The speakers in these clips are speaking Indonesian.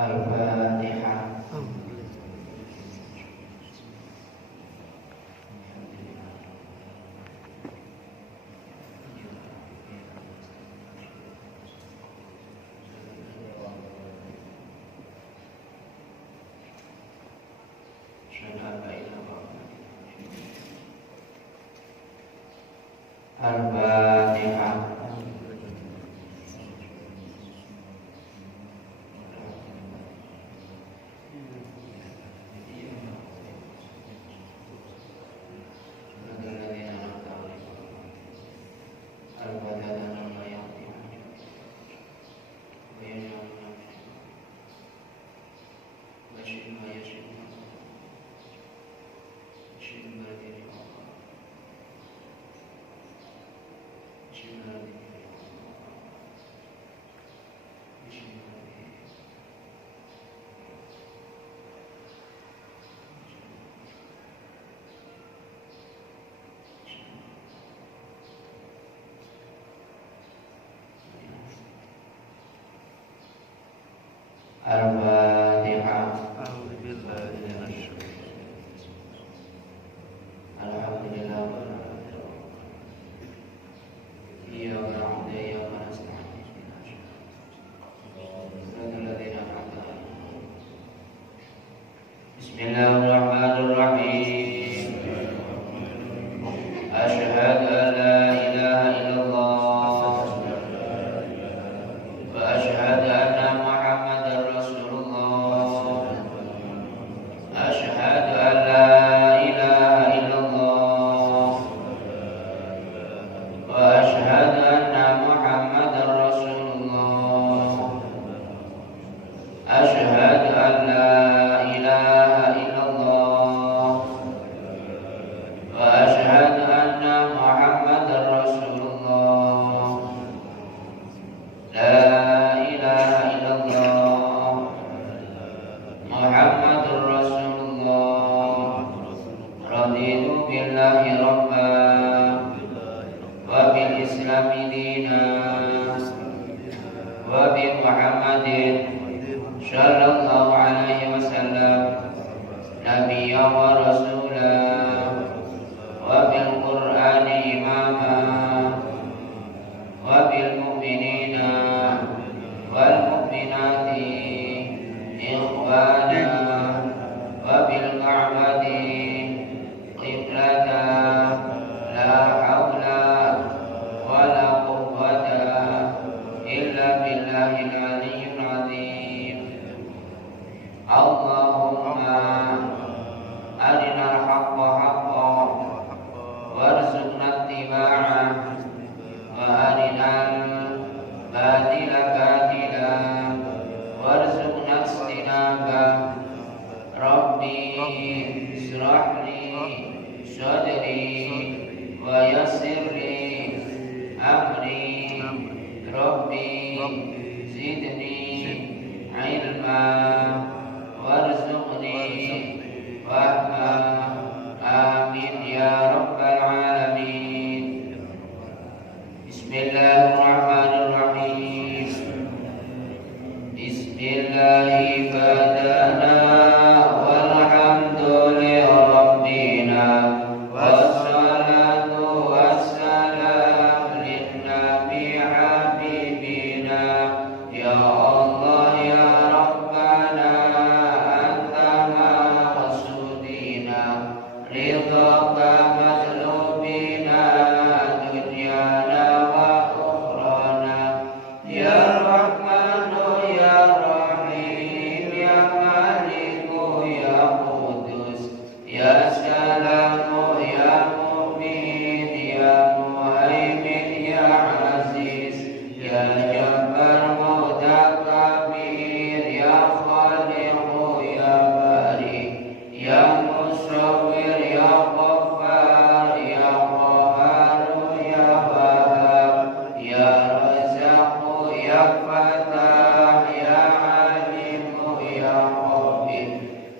Al-Fatihah. Al-Fatihah. Al-Fatihah. Alhamdulillah. Iyyaka na'budu wa iyyaka nasta'in. Bismillahirrahmanirrahim. Asyhadu an la ilaha illallah wa asyhadu anna Muhammadar Rasulullah. Asyhadu an la ilaha illallah wa asyhadu anna Muhammadar Rasulullah. Asyhadu an la ilaha illallah wa asyhadu anna Muhammadar Rasulullah. La ilaha illallah Muhammadur Rasulullah. Raditu billahi rabban wa bil islami dinan wa bi Muhammadin sallallahu alaihi wasallam nabiyyan wa rasulan wa bil Qur'ani imama wa bil mu'minina wal mu'minati ikhwana wa bil Ka'bati qiblata la haula wa la quwwata illa billahil aliyyil azim. Allahumma arinal haqqa haqqan warzuqna ittiba'ah wa arinal batila batilan warzuqna ijtinabah. Rabbi ishrah li sadri wa yassir li amri. Rabbi zidni ilma warzuqni fahma. Amin ya rabbal alamin. Bismillahirrahmanirrahim. Bismillahi badana walhamdulillahirrabbina wassalatu wassalam linnabi habibina. Ya Allah ya Rabbana anta maqsudina ridhaka matlubina dunyana wa ukhrana. Ya Rahmanu ya Rahim ya Maliku ya Qudus ya Salamu ya Mu'min ya Muhaimin ya Aziz ya Jabbar Mutakabir ya Khaliqu ya Bari ya Musawwir ya Ghaffar ya Qahhar ya Wahhab ya Razzaq ya Fattah ya Alim ya Khabir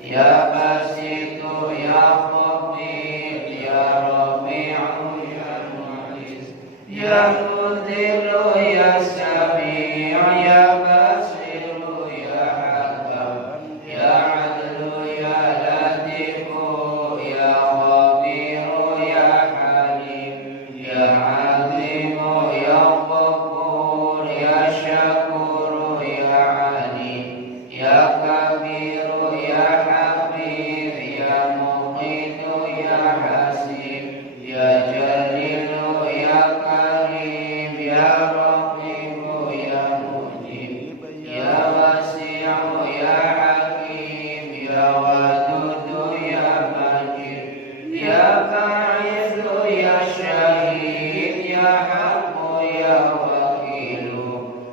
ya Basit ya Khabir ya Rabi'u ya Mu'izz ya Mudhil ya Sami' ya Basir ya Habib باعث يا شهيد يا حق يا وكيل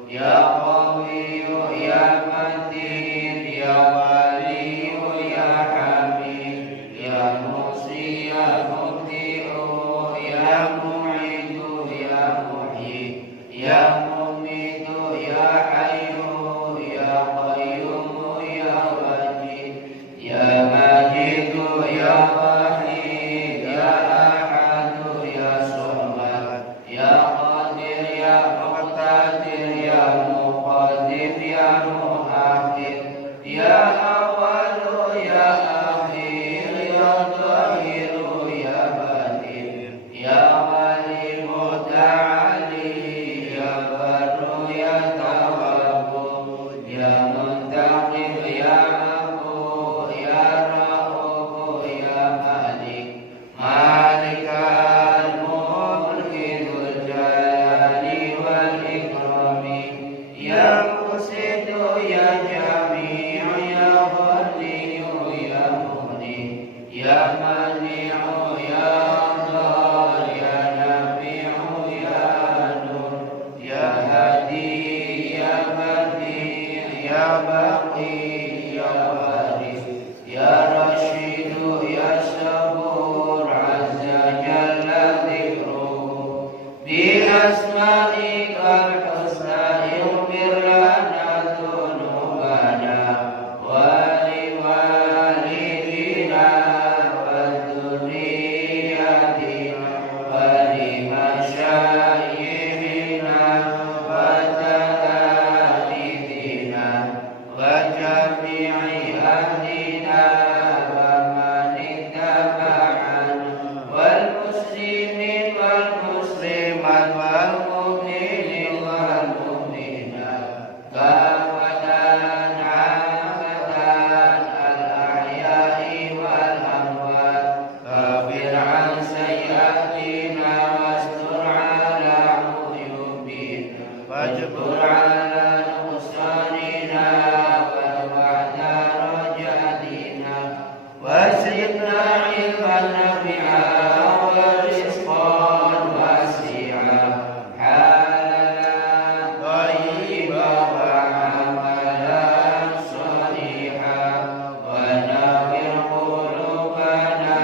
يا قوي يا متين يا ولي يا حميد يا موصي يا مبدئ يا معيد يا محيي يا مميت يا حي يا قيوم يا وجيد يا ماجد يا وحيد يا أحد يا صمد يا قادر يا مقتدر يا مقدم يا مؤخر يا أول يا أخير يا ظاهر يا باطن يا ولي متعالي يا بر يا تواب يا منتقم يا عفو يا رؤوف يا مالك مالك الملك ذو الجلال والإكرام يا مقسط يا جميع يا غني يا مغني يا منيع يا ضار يا نبيع يا نور يا هادي يا بديع يا باقي يا وارث يا رشيد يا صبور عز جل ذكره بأسمائك الحسنى اغفر لنا ذنوبنا ولوالدينا وذرياتنا ولمشايخنا وتلاميذنا وجميع أهلنا ومن اتبعنا والمسلمين والمسلمات والمؤمنين والمؤمنات كافة عامة الأحياء والأموات كفر عن سيئاتنا واستر على عيوبنا واجبر على نقصاننا وارفعنا رجعتنا وزدنا علما نافعا ورزقا واسعا حالنا طيبا وعملا صالحا ونور قلوبنا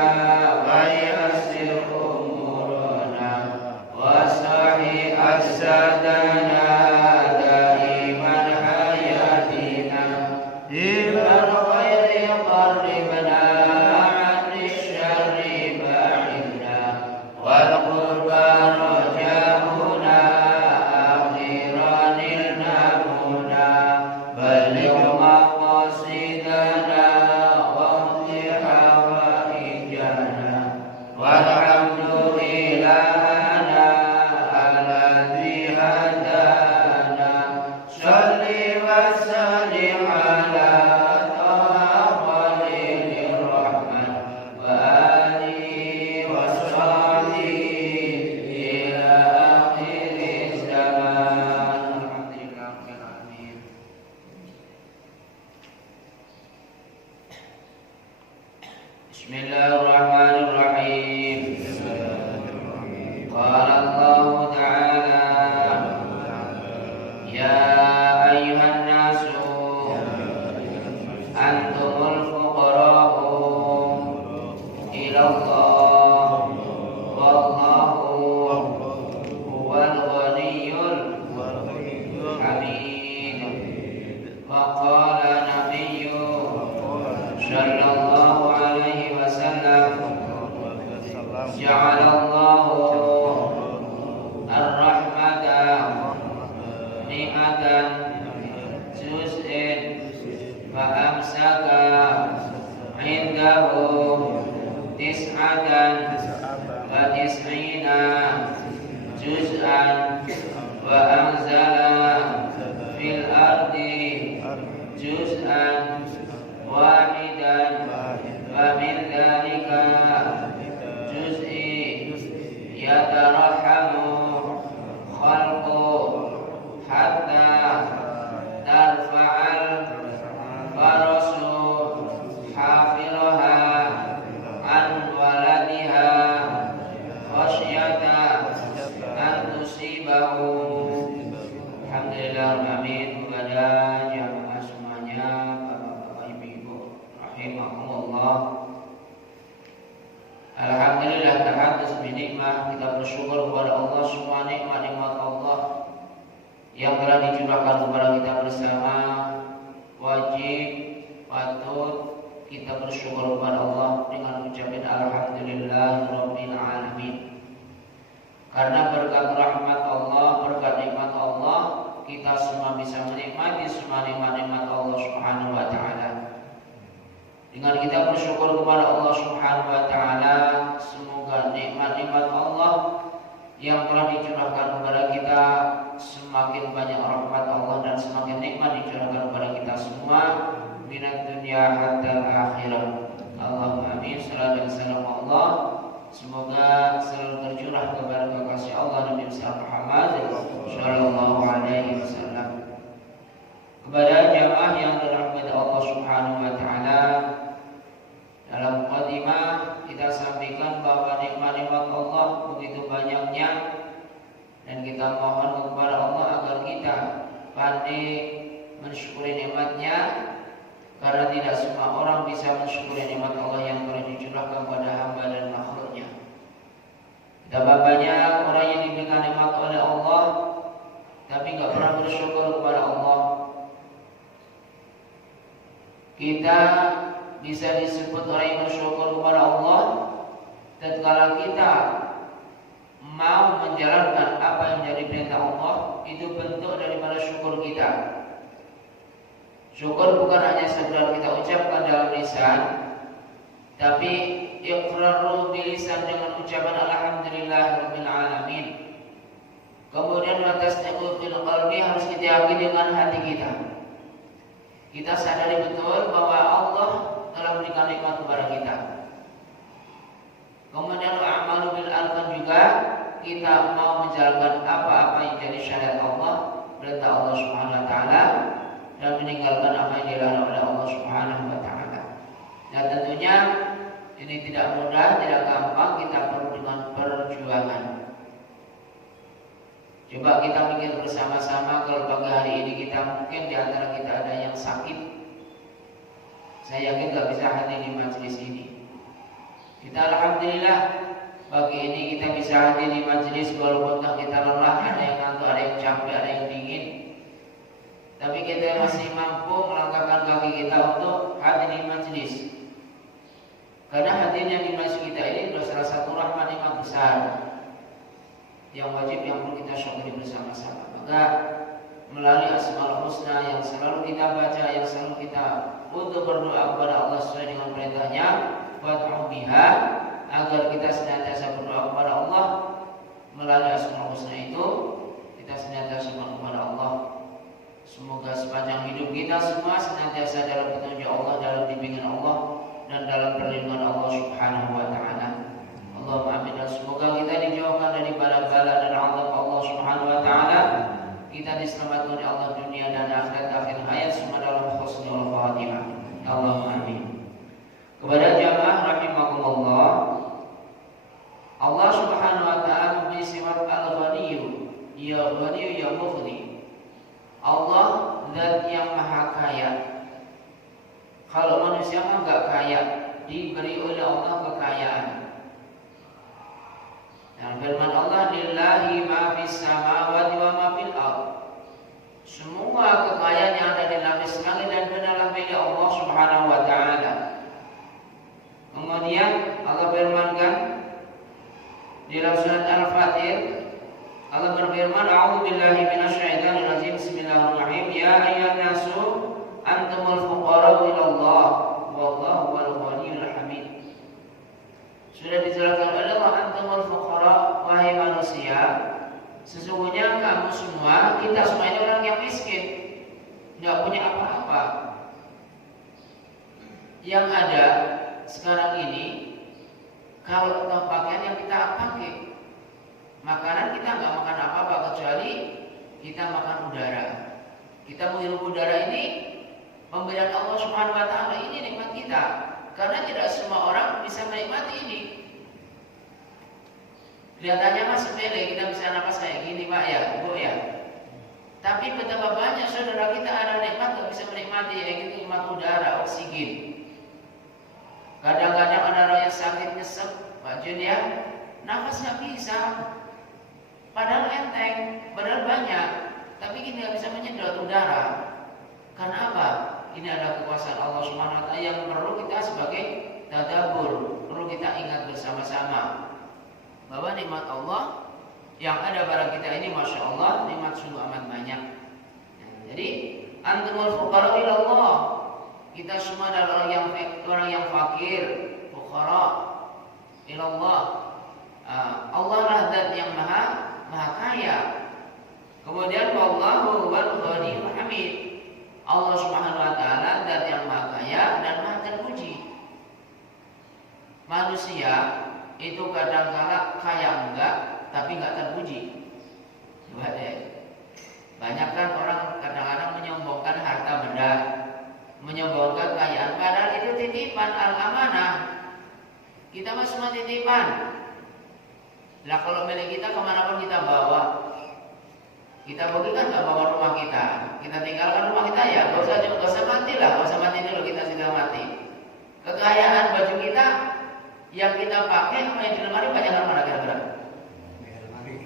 ويسر أمورنا وصحح أجسادنا دائما حياتنا إلى الخير قربنا عن الشر باعدنا والقربى رجاؤنا أخيرا نلنامنا بلغ مقاصدنا واقض حوائجنا والحمد إلهنا الذي هدانا صل وسلم على طه خليل الرحمن وآله وصحبه إلى آخر الزمان الحمد لله رب العالمين. بسم الله الرحمن الرحيم. قال الله تعالى يا أيها الناس أنتم الفقراء إلى الله والله هو الغني الحميد. وقال نبي صلى الله عليه وسلم جعل الله الرحمة نعمة جزء فأمسك عنده 99 جزءا وأنزل في الأرض جزءا واحدا ومن ذلك جزء يترحم خلق حتى ترفع الفرس حافرها عن ولدها Alhamdulillah tahadus binikmah, kita bersyukur kepada Allah semua nikmat-nikmat Allah yang telah dicurahkan kepada kita bersama. Wajib, patut kita bersyukur kepada Allah dengan ucapan alhamdulillahirabbil alamin. Karena berkat rahmat Allah, berkat nikmat Allah, kita semua bisa menikmati semua nikmat-nikmat Allah Subhanahu wa taala. Dengan kita bersyukur kepada Allah Subhanahu wa taala, semoga nikmat-nikmat Allah yang telah dicurahkan kepada kita semakin banyak rahmat Allah dan semakin nikmat dicurahkan kepada kita semua minat dunia hatta akhirat. Allahumma amin. Sallallahu alaihi wasallam Allah. Semoga selalu tercurah kepada kekasih Allah Nabi Muhammad sallallahu alaihi wasallam. Kepada jamaah yang dirahmati Allah Subhanahu wa taala, dalam mukadimah kita sampaikan bahwa nikmat-nikmat Allah begitu banyaknya dan kita mohon kepada Allah agar kita pandai mensyukuri nikmatnya, karena tidak semua orang bisa mensyukuri nikmat Allah yang telah dicurahkan pada hamba dan makhluknya. Betapa banyak orang yang diberikan nikmat oleh Allah tapi tidak pernah bersyukur kepada Allah. Kita bisa disebut orang yang bersyukur kepada Allah tatkala kita mau menjalankan apa yang menjadi perintah Allah. Itu bentuk daripada syukur kita. Syukur bukan hanya sekedar kita ucapkan dalam lisan, tapi iqraru bilisan dengan ucapan alhamdulillahirabbil alamin. Kemudian watasdiqu bil qalbi, harus kita yakini dengan hati kita. Kita sadari betul bahwa Allah telah berikan nikmat kepada kita. Kemudian wa'amalu bil arkan, juga kita mau menjalankan apa-apa yang jadi syariat Allah, perintah Allah Subhanahu wa taala, dan meninggalkan apa yang dilarang oleh Allah Subhanahu wa taala. Dan tentunya ini tidak mudah, tidak gampang, kita perlu dengan perjuangan. Coba kita pikir bersama-sama, kalau pagi hari ini kita mungkin di antara kita ada yang sakit, saya yakin gak bisa hadir di majelis ini. Kita alhamdulillah pagi ini kita bisa hadir di majelis walaupun kita lelah, ada yang ngantuk, ada yang capek, ada yang dingin. Tapi kita masih mampu melangkahkan kaki kita untuk hadir di majelis. Karena hadirnya di majelis kita ini adalah salah satu rahmat nikmat besar yang wajib, yang perlu kita syukuri bersama-sama. Maka melalui Asmaul Husna yang selalu kita baca, yang selalu kita untuk berdoa kepada Allah sesuai dengan perintahnya, wad'u biha, agar kita senantiasa berdoa kepada Allah melalui Asmaul Husna itu, kita senantiasa berdoa kepada Allah. Semoga sepanjang hidup kita semua senantiasa dalam petunjuk Allah, dalam bimbingan Allah, dan dalam perlindungan Allah Subhanahu wa taala. Allahumma amin. Dan semoga kita dijauhkan dari bala-bala dan azab Allah Subhanahu wa taala. Kita diselamatkan oleh Allah dunia dan akhirat, akhir hayat, semua dalam husnul khatimah. Allahumma amin. Kepada jamaah rahimakumullah, Allah Subhanahu wa taala memiliki sifat al-ghaniyyu, ya ghaniyyu ya mughni. Allah zat yang maha kaya. Kalau manusia mah enggak kaya, diberi oleh Allah kekayaan. Dan firman Allah, lillahi ma fis samawati wa ma fil ardh. Semua kekayaan yang ada di langit dan bumi adalah milik Allah Subhanahu wa taala. Kemudian Allah firmankan di dalam surat Al-Fatir, Allah berfirman, a'udzu billahi minasyaitonir rajim. Bismillahirrahmanirrahim. Ya ayyuhan nasu antumul fuqara'u ila Allah wallahu huwal ghaniyyul hamid. Sudah dijelaskan oleh Allah, antumul fuqara, wahai manusia, sesungguhnya kamu semua, kita semua ini orang yang miskin, tidak punya apa-apa. Yang ada sekarang ini, kalau tentang pakaian yang kita pakai, makanan kita nggak makan apa-apa kecuali kita makan udara. Kita menghirup udara ini pemberian Allah Subhanahu wa taala, ini nikmat kita. Karena tidak semua orang bisa menikmati ini. Kelihatannya mas sepele, kita bisa napas kayak gini Pak ya, Bu ya. Tapi betapa banyak saudara kita ada nikmat gak bisa menikmati, yaitu nikmat udara, oksigen. Kadang-kadang ada orang yang sakit nyesek, Pak Jun ya, nafas nggak bisa. Padahal enteng, padahal banyak, tapi kita nggak bisa menyedot udara. Karena apa? Ini adalah kekuasaan Allah Subhanahu Wa Taala yang perlu kita sebagai tadabbur, perlu kita ingat bersama-sama bahwa nikmat Allah yang ada pada kita ini, masya Allah, nikmat sungguh amat banyak. Jadi antumul fuqara ila Allah. Kita semua adalah orang yang fakir, fuqara ila Allah. Allah lah zat yang maha kaya. Kemudian wallahu wal ghaniyul hamid. Allah Subhanahu wa taala zat yang maha kaya dan maha terpuji. Manusia itu kadang-kala kaya enggak, tapi enggak terpuji. Coba deh. Banyak kan orang kadang-kadang menyombongkan harta benda, menyombongkan kekayaan, padahal itu titipan al-amanah. Kita mah semua titipan. Lah kalau milik kita kemanapun kita bawa, kita pergi kan nggak bawa rumah kita, kita tinggalkan rumah kita ya, gak usah mati lah, gak usah mati dulu, kita sudah mati. Kekayaan baju kita yang kita pakai, apa yang di lemari, bajangan mana kira-kira?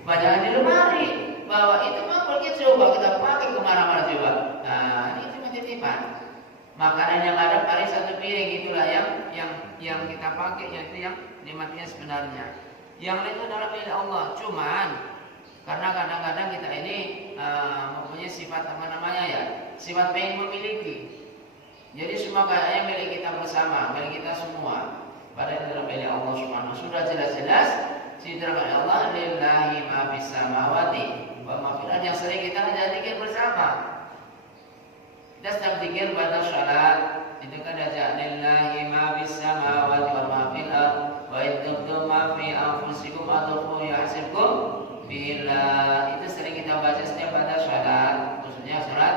Bajangan di lemari. Bahwa itu mah pergi coba kita pakai kemana-mana coba. Nah ini cuma titipan. Makanan yang ada paling satu piring, itulah yang kita pakai, yaitu yang nikmatnya sebenarnya. Yang lain itu adalah milik Allah. Cuman karena kadang-kadang kita ini mempunyai sifat apa namanya ya, sifat pengen memiliki. Jadi semua kayaknya milik kita bersama, milik kita semua. Padahal itu adalah milik Allah Subhanahu. Sudah jelas-jelas diterangkan Allah, lillahi ma fis samawati wa ma fil ardi, yang sering kita zikir bersama. Kita sedang zikir pada salat, itu kan ada lillahi ma fis samawati wa ma fil ardi wa idtum ma fi anfusikum adkhulu yahsibkum billah. Itu sering kita baca setiap pada salat, khususnya salat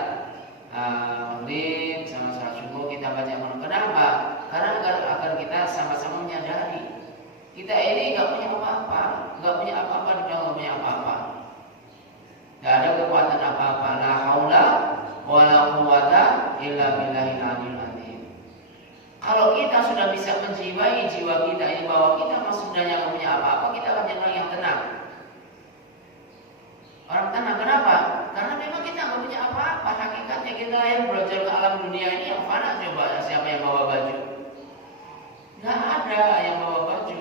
maghrib sama salat subuh kita baca. Kenapa? Karena agar kita sama-sama menyadari kita ini nggak punya apa-apa, nggak punya apa-apa, dunia nggak punya apa-apa, nggak ada kekuatan apa-apa. La haula wala quwata illa billahil aliyil azim. Kalau kita sudah bisa menjiwai jiwa kita ini bahwa kita sebenarnya nggak punya apa-apa, kita akan jadi orang yang tenang. Orang tenang kenapa? Karena memang kita nggak punya apa-apa. Hakikatnya kita yang belajar ke alam dunia ini yang fana. Coba siapa yang bawa baju? Nggak ada yang bawa baju.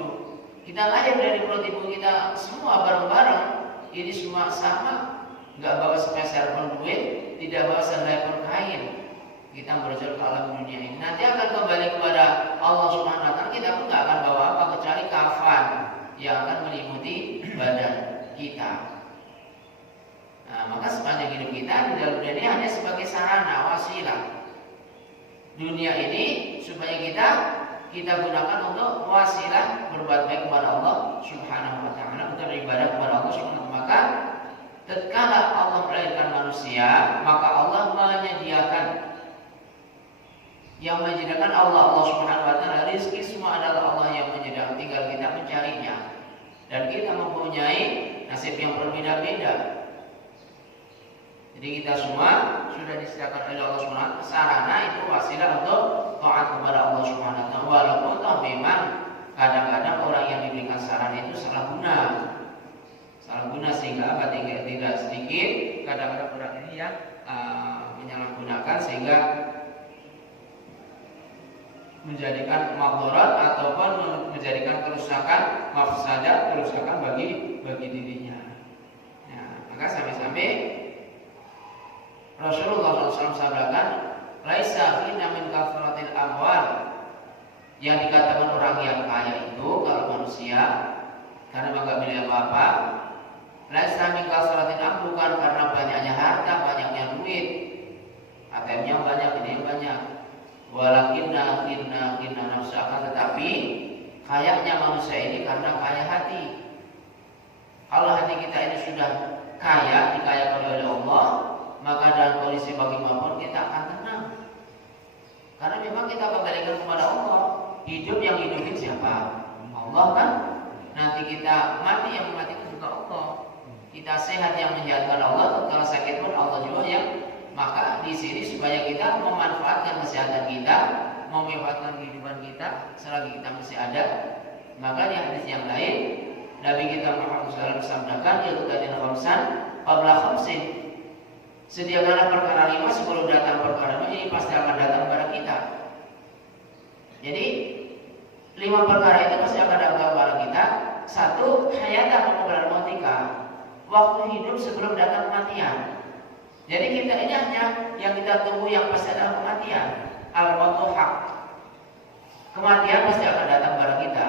Kita lahir dari perut ibu kita semua bareng-bareng. Ini semua sama. Nggak bawa sepeser pun duit, tidak bawa sandal pun kain. Kita belajar ke alam dunia ini. Nanti akan kembali kepada Allah Subhanahu Wa Taala. Kita pun nggak akan bawa apa kecuali kafan yang akan meliputi badan kita. Nah, maka sepanjang hidup kita di dalam dunia ini hanya sebagai sarana, wasilah. Dunia ini supaya kita gunakan untuk wasilah berbuat baik kepada Allah Subhanahu Wa Taala, untuk beribadah kepada Allah Subhanahu Wa Taala. Maka tatkala Allah melahirkan manusia, maka Allah menyediakan. Yang menyediakan Allah Subhanahu Wa Taala. Rizki semua adalah Allah yang menyediakan, tinggal kita mencarinya. Dan kita mempunyai nasib yang berbeda-beda. Jadi kita semua sudah disediakan oleh Allah Subhanahu Wa Taala sarana, itu wasilah untuk taat kepada Allah Subhanahu Wa Taala. Walaupun memang kadang-kadang orang yang diberikan sarana itu salah guna sehingga apa, tidak sedikit kadang-kadang orang ini yang menyalahgunakan sehingga menjadikan madharat ataupun menjadikan kerusakan, mafsadat, kerusakan bagi dirinya. Ya, maka sampai-sampai Rasulullah SAW sabdakan, laisa ghina min kathratil amwal. Yang dikatakan orang yang kaya itu kalau manusia karena enggak milih apa-apa, laisa min kathratil amwal, bukan karena banyaknya harta, banyaknya duit, ATM-nya banyak, ini banyak. Walakinna ghina nafsa, tetapi kayanya manusia ini karena kaya hati. Kalau hati kita ini sudah kaya, dikayakan oleh Allah, maka dalam kondisi bagaimanapun kita akan tenang. Karena memang kita kembalikan kepada Allah. Hidup yang hidupin siapa? Allah kan. Nanti kita mati, yang mematikan juga Allah. Kita sehat, yang menyehatkan Allah. Kalau sakit pun Allah juga yang. Maka di sini supaya kita memanfaatkan kesehatan kita memanfaatkan kehidupan kita selagi kita masih ada. Maka di hadis yang lain Nabi kita Muhammad SAW bersabdakan, "Ilqadin khamsan qabla khamsin." Sediakanlah perkara 5 sebelum datang perkara 5, ini pasti akan datang kepada kita. Jadi 5 perkara itu pasti akan datang kepada kita. 1, hayatan qabla mautika, waktu hidup sebelum datang kematian. Jadi kita ini hanya yang kita tunggu yang pasti adalah kematian. Al-mautu haq. Kematian pasti akan datang kepada kita.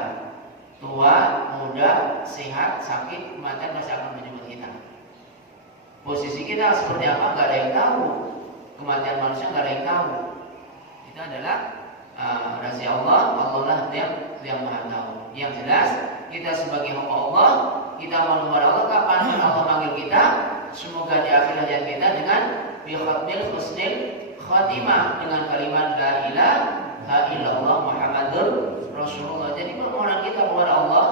Tua, muda, sehat, sakit, kematian pasti akan menjemput kita. Posisi kita seperti apa nggak ada yang tahu. Kematian manusia nggak ada yang tahu. Itu adalah rahasia Allah. Allah lah yang maha tahu. Yang jelas kita sebagai hamba Allah, kita mohon kepada Allah kapan Allah panggil kita. Semoga di akhir hayat kita dengan biqatil husnil khatimah, dengan kalimat la ilaha illallah Muhammadur Rasulullah. Jadi permohonan kita kepada Allah,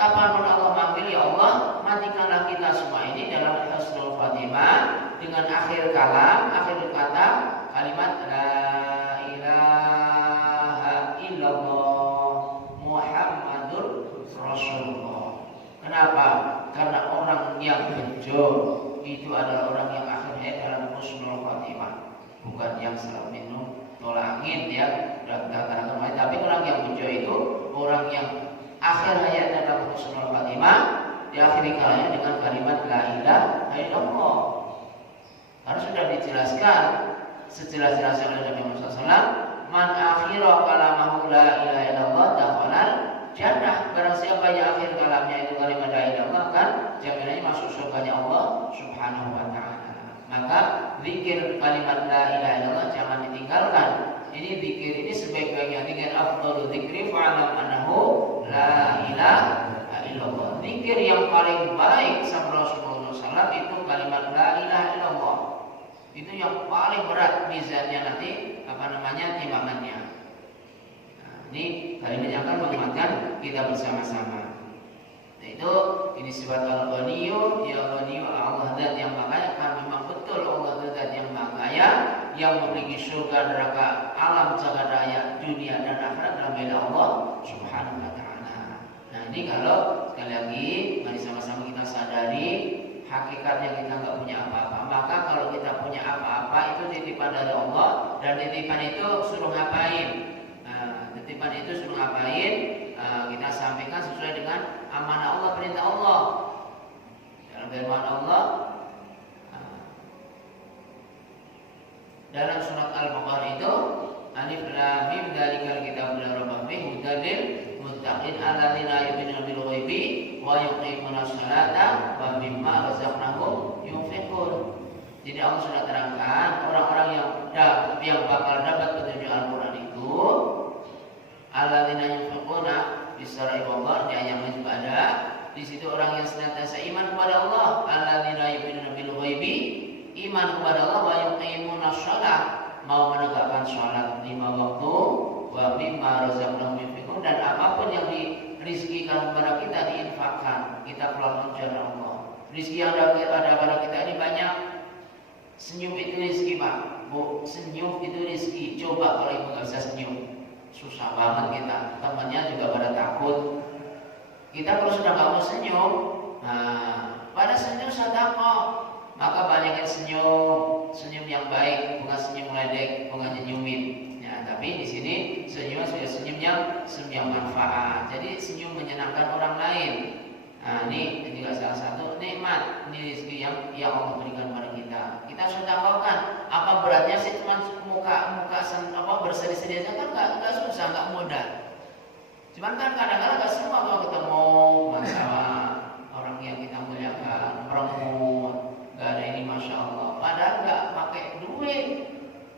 kapanpun Allah manggil, ya Allah, matikanlah kita semua ini dalam husnul khatimah dengan akhir kalam, akhir kata kalimat la ilaha illallah Muhammadur Rasulullah. Kenapa? Karena orang yang bejo itu adalah orang yang akhir hayat dalam husnul khatimah, bukan yang selalu minum tolak angin ya, tapi orang yang bejo itu orang yang akhir hayat dalam husnul khatimah, diakhiri kalanya dengan kalimat la ilaha illallah. Karena sudah dijelaskan sejelas-jelasnya oleh Nabi Muhammad SAW, man akhira kalamahu la ilaha illallah dakhalal jannah. Barang siapa yang akhir kalamnya itu kalimat la ilaha illallah, kan jaminannya masuk surganya Allah Subhanahu wa taala. Maka zikir kalimat la ilaha illallah jangan ditinggalkan. Ini zikir ini sebaik-baiknya zikir, afdhalu dzikri fa'lam annahu la ilaha illallah. Zikir yang paling baik sama Rasulullah SAW itu kalimat la ilaha illallah. Itu yang paling berat mizannya nanti timbangannya. Ini kalimat yang akan menguatkan kita bersama-sama. Itu ini sifat al-Ghaniyu, ya Ghaniyu Allah zat yang makaya. Kan memang betul Allah zat yang makaya, yang memiliki surga, neraka, alam jagat raya, dunia dan akhirat dalam milik Allah Subhanahu wa taala. Nah, ini kalau sekali lagi mari sama-sama kita sadari hakikatnya kita nggak punya apa-apa. Maka kalau kita punya apa-apa itu titipan dari Allah, dan titipan itu suruh ngapain? Titipan itu suruh ngapain? Kita sampaikan sesuai dengan amanah Allah, perintah Allah. Dalam firman Allah dalam surat Al-Baqarah itu, Alif Lam Mim dzalikal kitabul la raiba fihi hudal lil muttaqin alladzina yu'minuna bil ghaibi wa yuqimuna sholata wa mimma razaqnahum yunfiqun. Jadi Allah sudah terangkan orang-orang yang bakal dapat petunjuk Al-Qur'an itu alladzina yunfiquna bisara Allah, di ayat yang juga ada. Di situ orang yang senantiasa iman kepada Allah, alladzina yu'minuna bil ghaibi, iman kepada Allah, wa yuqimuna shalah, mau menegakkan sholat 5 waktu, wa mimma razaqnahum yunfiqun, dan apapun yang dirizkikan kepada kita diinfakkan, kita keluarkan jalan Allah. Rizki yang ada pada kita ini banyak. Senyum itu rizki, Pak. Bu, senyum itu rizki. Coba kalau ibu nggak bisa senyum, susah banget kita. Temannya juga pada takut. Kita kalau sudah nggak mau senyum, pada senyum sedekah. Maka banyakin senyum yang baik, bukan senyum ledek, bukan senyumin. Ya, tapi di sini senyum yang manfaat. Jadi senyum menyenangkan orang lain. Nah, ini juga salah satu nikmat, ini rezeki yang Allah berikan kepada kita. Kita sedekahkan. Apa beratnya sih cuma muka berseri-seri aja kan nggak susah, nggak mudah. Cuman kan kadang-kadang nggak semua kalau ketemu sama orang yang kita muliakan, perempuan, nggak ada ini masya Allah. Padahal nggak pakai duit,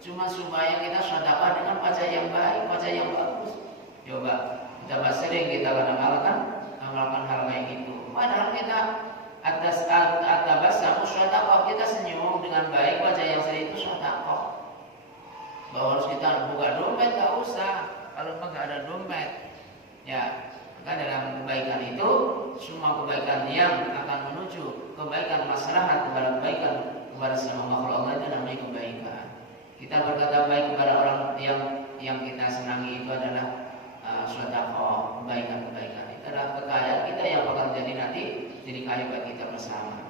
cuma supaya kita sedekah dengan wajah yang baik, wajah yang bagus. Coba kita sering kita kadang-kadang kan melakukan hal kayak gitu. Padahal kita atas atabasamu sedekah, kita senyum dengan baik, wajah yang sering itu sedekah. Bahwa harus kita buka dompet nggak usah, kalau nggak ada dompet. Ya, maka dalam kebaikan itu semua kebaikan yang akan menuju kebaikan masyarakat kepada kebaikan kepada semua makhluk Allah itu namanya kebaikan. Kita berkata baik kepada orang yang yang kita senangi itu adalah sedekah, kebaikan-kebaikan. Itu adalah kekayaan kita yang bakal jadi nanti jadi kaya bagi kita bersama.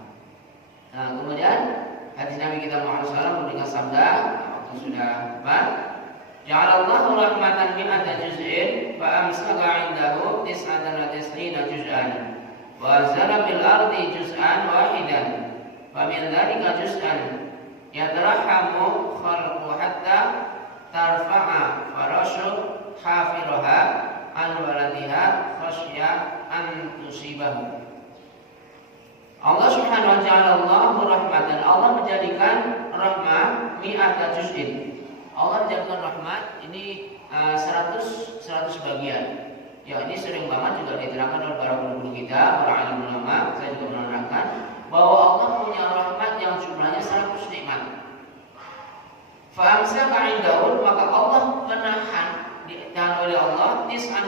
Nah, kemudian hadis Nabi kita Muhammad SAW memberikan sabda, waktu sudah apa? Ja'alallahu rahmatan mi'ata juz'in fa amsaka 'indahu 99 juz'an wa anzala fil ardi juz'an wahidan fa min dzalika juz'an yatrahamu khalqu hatta tarfa'a farashu hafiraha an waladiha khasya an tusibahu. Allah Subhanahu wa ta'ala Allahu rahmatan, Allah menjadikan rahmah mi'ata juz'in. Allah menjadikan rahmat ini 100 bagian. Ya, ini sering banget juga diterangkan oleh para guru kita, para alim ulama. Saya juga menerangkan bahwa Allah punya rahmat yang jumlahnya 100 nikmat. Fa'amsa ka'indaun, maka Allah menahan, ditahan oleh Allah 99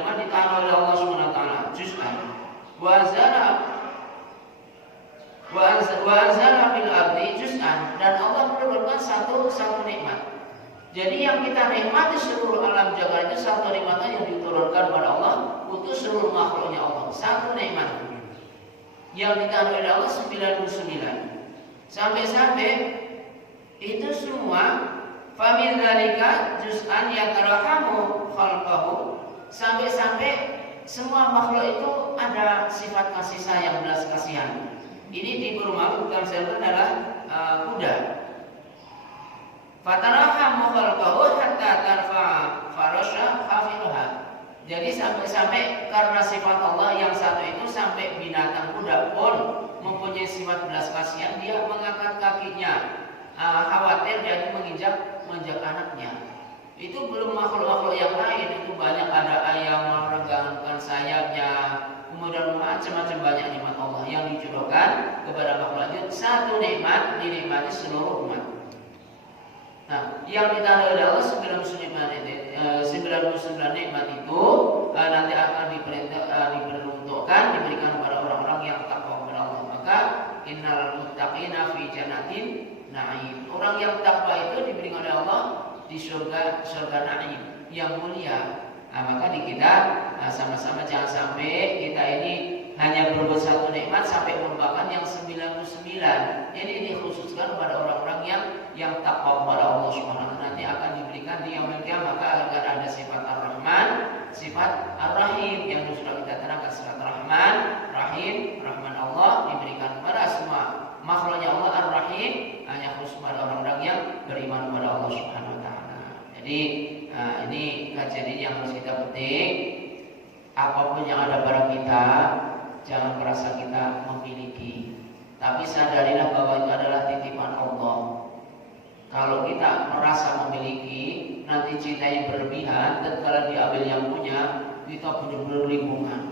nikmat ditahan oleh Allah Subhanahu wa ta'ala juz'an. Wa anzala fil ardi juz'an, dan Allah menurunkan satu nikmat. Jadi yang kita nikmati seluruh alam jagat itu satu nikmatnya yang diturunkan kepada Allah untuk seluruh makhluknya Allah. Satu nikmat yang ditahan oleh Allah 99. Sampai-sampai itu semua famin dzalika juz'an yatrahamu khalqahu, sampai-sampai semua makhluk itu ada sifat kasih sayang, belas kasihan. Ini di rumah bukan saya adalah kuda. Fatarahamu khalqahu hatta tarfa'a farasha khafiruha. Jadi sampai karena sifat Allah yang satu itu, sampai binatang kuda pun mempunyai sifat belas kasihan, dia mengangkat kakinya, khawatir jadi menginjak anaknya. Itu belum makhluk-makhluk yang lain, itu banyak, ada ayam meregangkan sayapnya, kemudian macam-macam banyak nikmat Allah yang dicurahkan kepada makhluk itu. Satu nikmat dinikmati seluruh umat. Nah, yang ditanda oleh Allah 99 nikmat itu nanti akan diperuntukkan, diberikan kepada orang-orang yang takwa kepada Allah. Maka innal muttaqina fi jannatin na'im. Orang yang takwa itu diberikan oleh Allah di surga na'im yang mulia. Nah, maka di kita sama-sama jangan sampai kita ini hanya berbuat satu nikmat sampai melupakan yang 99. Ini dikhususkan kepada orang-orang yang takwa kepada Allah Subhanahu wa taala. Nanti akan diberikan di yaumil qiyamah, maka akan ada sifat Ar-Rahman, sifat Ar-Rahim yang sudah kita terangkan. Sifat Rahman, Rahim, Rahman Allah diberikan kepada semua makhluknya Allah. Ar-Rahim hanya khusus pada orang-orang yang beriman kepada Allah Subhanahu wa taala. Jadi ini kajian yang harus kita petik. Apapun yang ada pada kita, jangan merasa kita memiliki, tapi sadarilah bahwa itu adalah titipan Allah. Kalau kita merasa memiliki, nanti cinta yang berlebihan, dan kalau diambil yang punya, kita benar-benar lingkungan.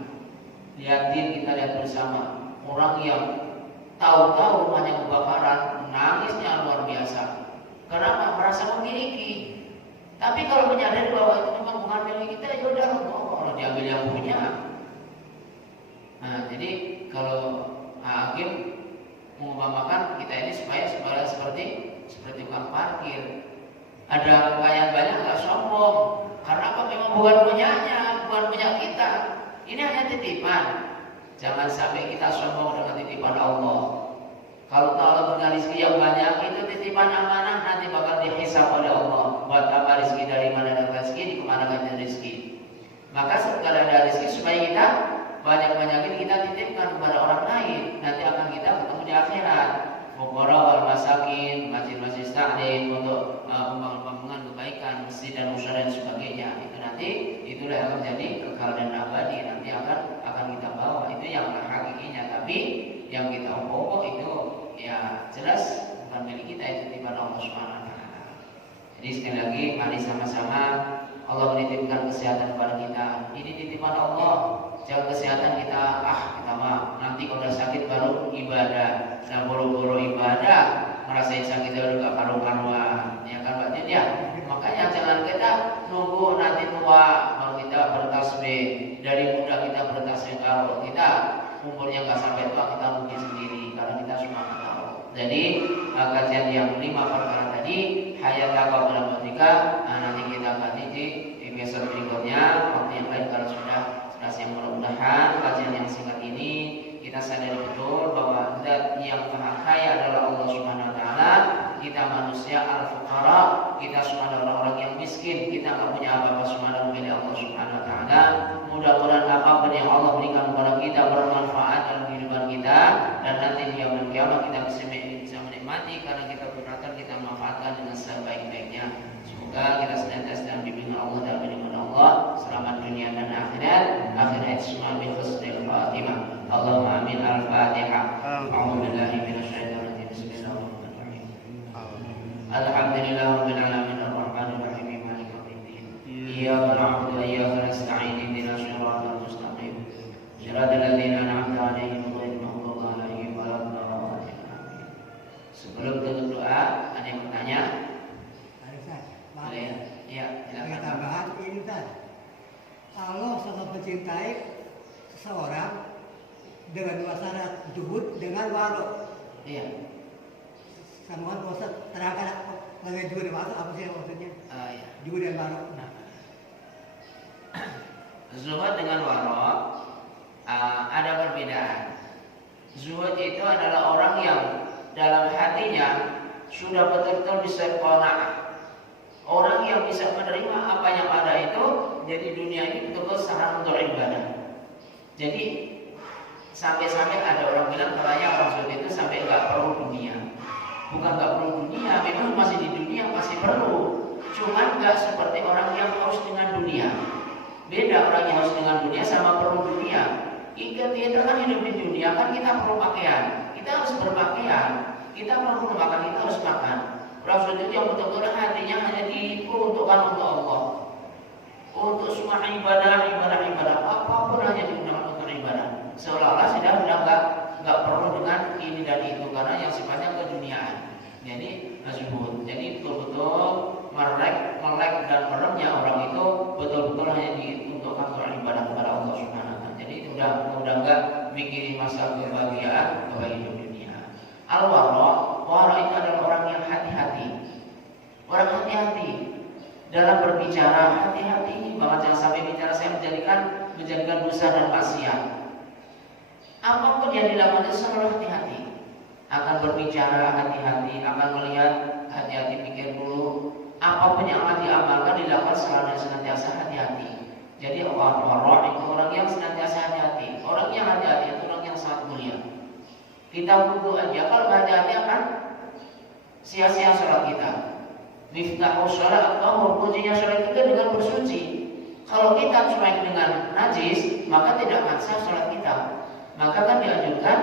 Kita lihat bersama orang yang tahu-tahu rumahnya kebakaran, nangisnya luar biasa. Kenapa? Merasa memiliki. Tapi kalau menyadari bahwa itu memang bukan milik kita, ya udah, kalau diambil yang punya. Nah, jadi kalau hakim mengumpamakan kita ini supaya seperti tukang parkir, ada kekayaan banyak nggak sombong, karena apa? Memang bukan punyanya, bukan punya kita. Ini hanya titipan. Jangan sampai kita sombong dengan titipan Allah. Kalau Allah berikan rezeki yang banyak, itu titipan amanah, nanti bakal dihisab oleh Allah. Buat apa rezeki, dari mana datang rezeki, dikemanakan rezeki. Maka setelah ada rezeki, supaya kita banyak-banyakin kita titipkan kepada orang lain, nanti akan kita ketemu di akhirat. Fuqara wal masakin, masjid-masjid taklim untuk pembangunan kebaikan, masjid dan musyawarah dan sebagainya. Itu nanti itulah yang akan menjadi kekal dan abadi, nanti akan kita bawa. Itu yang hakikinya. Tapi yang kita pokok itu ya jelas bukan milik kita, itu titipan Allah Subhanahu wa taala. Jadi sekali lagi, mari sama-sama Allah menitipkan kesehatan kepada kita. Ini titipan Allah. Jaga kesehatan kita, kita mah nanti kalau udah sakit baru ibadah. Nah, boro-boro ibadah, ngerasain sakit dulu gak karu-karuan, ya kan Mbak Tin ya? Makanya jangan kita nunggu nanti tua baru kita bertasbih. Dari muda kita bertasbih, kalau kita umurnya gak sampai tua, kita rugi sendiri karena kita semua tahu. Jadi kajian yang 5 perkara tadi hayata qabla mautika, nanti kita kaji di episode berikutnya, waktu yang lain kalau sudah siang. Mudah-mudahan kajian yang singkat ini kita sadari betul bahwa zat yang maha kaya adalah Allah Subhanahu wa taala. Kita manusia al-fuqara, kita semua adalah orang yang miskin, kita enggak punya apa-apa semua dari milik Allah Subhanahu wa taala. Mudah-mudahan apapun yang Allah berikan kepada kita bermanfaat dalam kehidupan kita, dan nanti di yaumul kiamat kita bisa menikmati karena kita gunakan, kita manfaatkan dengan sebaik-baiknya. Semoga kita senantiasa dalam bimbingan Allah dan bimbingan Allah selamat dunia dan akhirat. Akhirat semua bi husnil khatimah. Allahumma amin. Al-Fatihah. A'udzu billahi minasyaitonir rajim. Bismillahirrahmanirrahim. Alhamdulillahirabbil alamin arrahmanir rahim maliki yaumiddin. Iyyaka na'budu wa iyyaka nasta'in ihdinas siratal mustaqim. Siratal ladzina an'amta 'alaihim ghairil maghdubi 'alaihim waladdallin. Sebelum tutup doa, ada yang bertanya? Boleh ya? Ya, silakan. Tambahan ini Ustaz. Allah sangat mencintai seseorang dengan 2 syarat, zuhud dengan waro. Iya. Sambungan Ustaz terangkan bagaimana zuhud dan waro, apa sih maksudnya? Iya. Zuhud dan waro. Nah. Zuhud dengan waro ada perbedaan. Zuhud itu adalah orang yang dalam hatinya sudah betul-betul bisa qanaah. Orang yang bisa menerima apa yang ada itu, jadi dunia ini betul-betul sarana untuk ibadah. Jadi sampai-sampai ada orang bilang katanya orang zuhud itu sampai nggak perlu dunia. Bukan nggak perlu dunia, memang masih di dunia masih perlu. Cuman nggak seperti orang yang haus dengan dunia. Beda orang yang haus dengan dunia sama perlu dunia. Kita kan hidup di dunia kan kita perlu pakaian, kita harus berpakaian, kita perlu makan, kita harus makan. Rasul itu yang betul-betul hatinya hanya diperuntukkan untuk Allah, untuk semua ibadah apapun hanya digunakan untuk ibadah. Seolah-olah sudah nggak perlu dengan ini dan itu karena yang sifatnya keduniaan. Jadi zuhud. Jadi betul-betul melek dan meremnya orang itu betul-betul hanya diuntukkan untuk ibadah kepada Allah Subhanahu wa taala. Jadi itu udah nggak mikirin masalah kebahagiaan hidup dunia. Al-wara itu adalah orang yang hati-hati. Orang hati-hati dalam berbicara, hati-hati banget jangan sampai bicara saya menjadikan dosa dan maksiat. Apapun yang dilakukan itu selalu hati-hati. Akan berbicara hati-hati, akan melihat hati-hati, pikir dulu. Apapun yang akan diamalkan dilakukan selalu dan senantiasa hati-hati. Jadi wara itu orang yang senantiasa hati-hati. Orang yang hati-hati itu orang yang sangat mulia. Kita wudu aja kalau hati-hati akan sia-sia sholat kita. Miftahus sholat atau kuncinya sholat kita dengan bersuci. Kalau kita cuek dengan najis, maka tidak akan sah sholat kita. Maka kan dianjurkan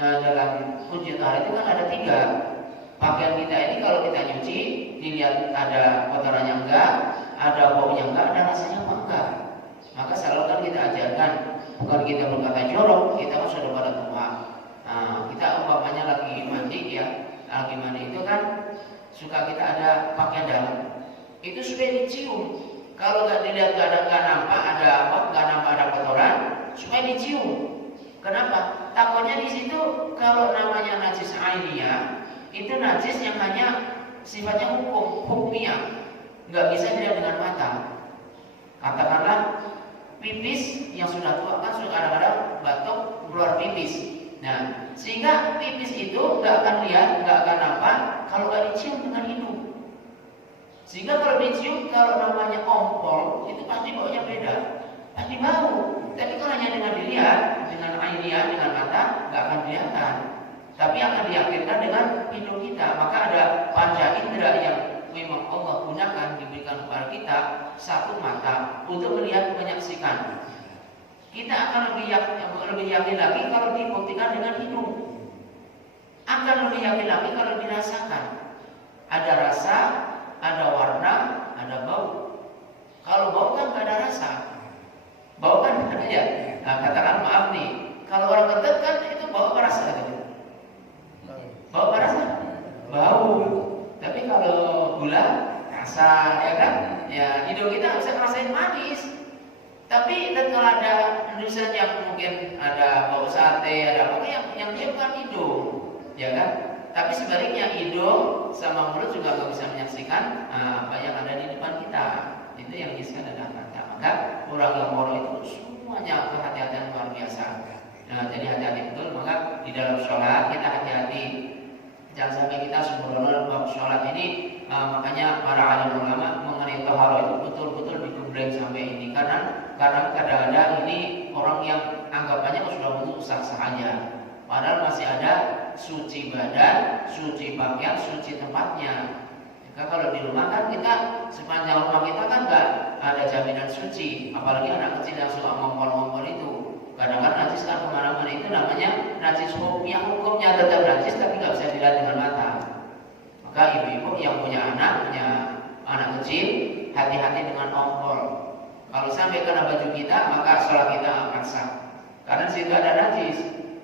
dalam kunci tahara itu kan ada 3. Pakaian kita ini kalau kita nyuci, dilihat ada kotorannya enggak, ada baunya enggak, ada rasanya apa enggak. Maka selalu kan kita ajarkan, bukan kita berkata jorok, kita kan sudah pada tua. Kita umpamanya lagi mandi ya, lagi mandi itu kan suka kita ada pakaian dalam, itu supaya dicium. Kalau nggak dilihat nggak nampak ada kotoran, supaya dicium. Kenapa? Takutnya di situ kalau namanya najis ainiyah, itu najis yang hanya sifatnya hukumiyah, nggak bisa dilihat dengan mata. Katakanlah pipis yang sudah tua kan sudah kadang-kadang batuk keluar pipis. Nah, sehingga pipis itu nggak akan lihat, nggak akan nampak kalau nggak dicium dengan hidung. Sehingga kalau dicium, kalau namanya ompol itu pasti baunya beda, pasti bau. Tapi kalau hanya dengan dilihat, dengan ainiyah, dengan mata, nggak akan kelihatan. Tapi akan diyakinkan dengan hidung kita. Maka ada panca indera yang memang Allah gunakan diberikan kepada kita, satu mata untuk melihat, menyaksikan. Kita akan lebih yakin lagi kalau dibuktikan dengan hidung. Akan lebih yakin lagi kalau dirasakan. Ada rasa, ada warna, ada bau. Kalau bau kan nggak ada rasa. Bau kan ada ya. Nah, katakan maaf nih, kalau orang ketat kan itu bau apa rasa gitu? Bau apa rasa? Bau. Tapi kalau gula rasa, ya kan? Ya hidung kita nggak bisa ngerasain manis. Tapi kalau ada misalnya yang mungkin ada bau sate, ada apa yang dia bukan hidung, ya kan? Tapi sebaliknya hidung sama mulut juga nggak bisa menyaksikan apa yang ada di depan kita. Itu yang disebut adalah mata. Maka orang yang moro itu semuanya kehati-hatian luar biasa. Nah, jadi hati-hati betul. Maka di dalam sholat kita hati-hati. Jangan sampai kita sembrono bab sholat ini. Makanya para alim ulama mengenai taharah itu betul-betul digembleng sampai ini. Karena kadang-kadang ini orang yang anggapannya sudah wudhu sah-sah aja. Padahal masih ada suci badan, suci pakaian, suci tempatnya. Maka kalau di rumah kan kita sepanjang rumah kita kan nggak ada jaminan suci. Apalagi anak kecil yang suka ngompol-ngompol itu. Kadang-kadang najis kan kemana-mana itu namanya najis hukumnya tetap najis tapi nggak bisa dilihat dengan mata. Maka ibu-ibu yang punya anak kecil hati-hati dengan ompol. Kalau sampai kena baju kita maka sholat kita akan sah. Karena di situ ada najis.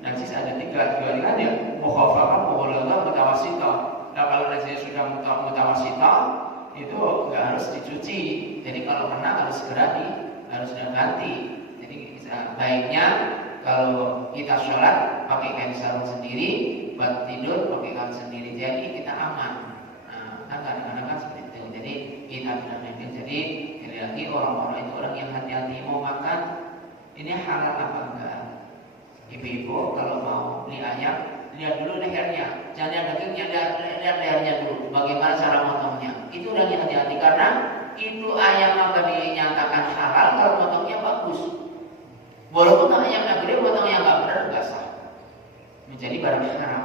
Najis ada tiga kan ya, mukhafafah, mughalladhah, mutawassithah. Nah kalau najis sudah mutawassithah itu nggak harus dicuci. Jadi kalau kena harus segera harus diganti. Jadi baiknya kalau kita sholat pakai kain sarung sendiri, buat tidur pakai kain sendiri. Jadi kita aman. Nah kan kadang-kadang kan seperti itu. Jadi kita tidak ambil. Jadi lagi orang-orang itu orang yang hati-hati mau makan ini halal apa enggak? Ibu-ibu kalau mau beli ayam, lihat dulu lehernya, jangan dagingnya, lihat lehernya dulu. Bagaimana cara motongnya? Itu udah hati-hati karena itu ayam akan dinyatakan halal kalau motongnya bagus. Walaupun ayamnya gede, motongnya nggak benar, nggak sah. Menjadi barang haram.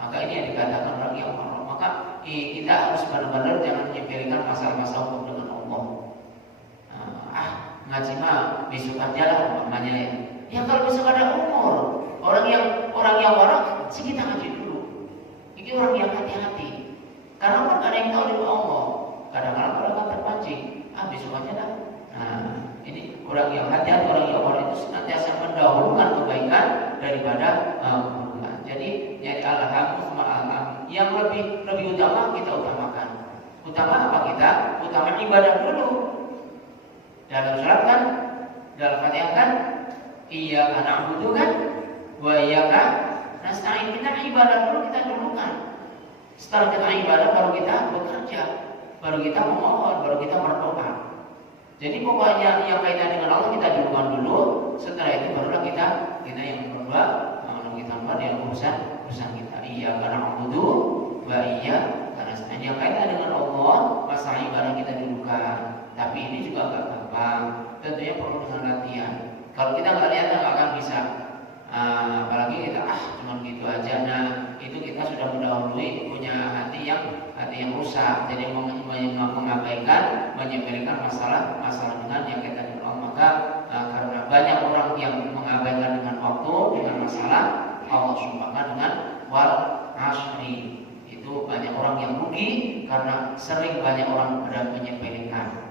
Maka ini yang dikatakan orang yang haram. Maka kita harus benar-benar jangan menyepelekan masalah-masalah hukum dengan Allah. Ngaji mah besok aja lah umpamanya ya. Ya kalau besok ada umur, orang yang warak sih kita ngaji dulu. Ini orang yang hati-hati. Karena kan ada yang tahu dari Allah. Kadang-kadang orang kan terpancing. Besok aja lah. Nah, ini orang yang hati-hati, orang yang warak itu senantiasa mendahulukan kebaikan daripada keburukan. Jadi alhamdulillah yang lebih utama kita utamakan. Utama apa kita? Utama ibadah dulu. Dalam surat kan, dalam Fatihah kan, iyyaka na'budu kan, wa iyyaka nasta'in. Kita ibadah dulu, kita dulukan. Setelah kita ibadah baru kita bekerja, baru kita memohon, baru kita berdoa. Jadi pokoknya yang kaitan dengan Allah kita dulukan dulu. Setelah itu barulah kita yang berdoa, kita buat yang urusan kita. Iyyaka na'budu wa iyyaka nasta'in. Yang kaitan dengan Allah, masalah ibadah kita dulukan. Tapi ini juga nggak gampang. Tentunya perlu dengan latihan. Kalau kita nggak lihat nggak akan bisa. Apalagi kita cuma gitu aja. Nah itu kita sudah mendahului punya hati yang rusak. Jadi mengabaikan, menyepelekan masalah dengan yang kita dengan Allah. Maka karena banyak orang yang mengabaikan dengan waktu, dengan masalah, Allah sumpahkan dengan wal asri. Itu banyak orang yang rugi karena sering banyak orang berani menyepelekan.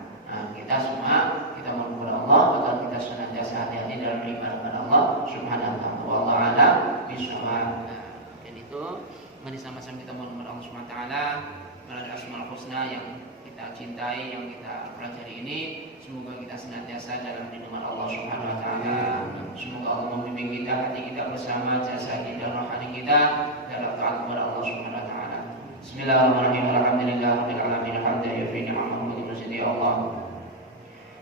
Kita semua kita mohon Allah agar kita senantiasa hati-hati dalam beribadah kepada Allah Subhanahu wa taala bisawab. Dan itu mari sama-sama kita mohon kepada Allah Subhanahu wa taala melalui Asmaul Husna yang kita cintai, yang kita pelajari ini, semoga kita senantiasa dalam lindungan Allah Subhanahu wa taala. Semoga Allah membimbing kita, hati kita bersama, jasad kita, rohani kita dalam taat kepada Allah Subhanahu wa taala. Bismillahirrahmanirrahim. Alhamdulillahirabbil alamin. Alhamdulillah fi ni'matihi ya Allah.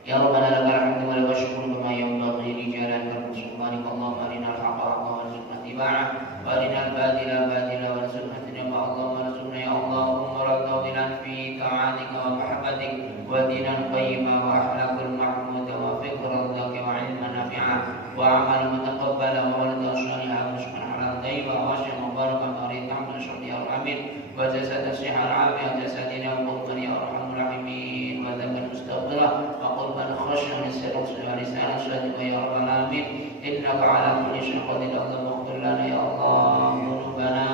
Ya Rabbana lakal hamdu wa lakal syukru kama yanbaghi li jalali sultanik. Allahumma arinal haqqa haqqan warzuqna ittiba'ah wa arinal batila batilan warzuqna ijtinaba. Allahumma warzuqna ya Allahumma radawdilan fi ta'atika wa mahabbatik wa dinan qayyimah wa akhlaqul mahmuda wa fikran dhaki wa ilman nafi'ah wa amalan mutaqabbala wa waladan salihah wa rizqan halal tayyiba wa ashyan mubarakan arid hamdan syariyal amin wa jazadan sihal afiyah jasadina wa qulqan ya arhamur rahimin wa dzakan mustaghfirah خشنا لسان صدق يا رب العالمين إنك على كل شيء قدير. اللهم اغفر لنا يا الله ذنوبنا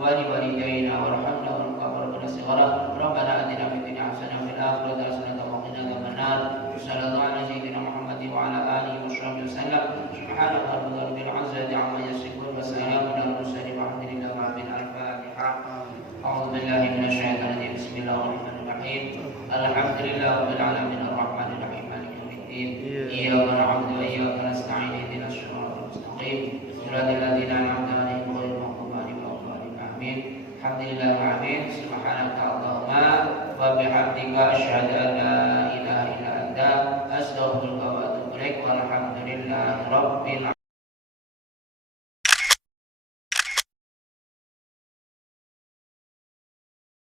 ولوالدينا وارحمنا ونقبل صغارا. ربنا آتنا في الدنيا حسنة وفي الآخرة حسنة وقنا عذاب النار. صلى الله على سيدنا محمد وعلى آله وصحبه وسلم. سبحان ربك رب العزة عما يصفون وسلام على المرسلين والحمد لله رب العالمين. أعوذ بالله من الشيطان الرجيم. بسم الله الرحمن الرحيم. الحمد لله رب العالمين الرحمن الرحيم مالك يوم الدين. إياك نعبد وإياك نستعين اهدنا الصراط المستقيم صراط الذين أنعمت عليهم غير المغضوب عليهم ولا الضالين آمين. Alhamdulillah amin. Subhanaka Allahumma wa bihamdika asyhadu an la ilaha illa anta astaghfiruka wa atubu ilaik. Walhamdulillahi rabbil alamin.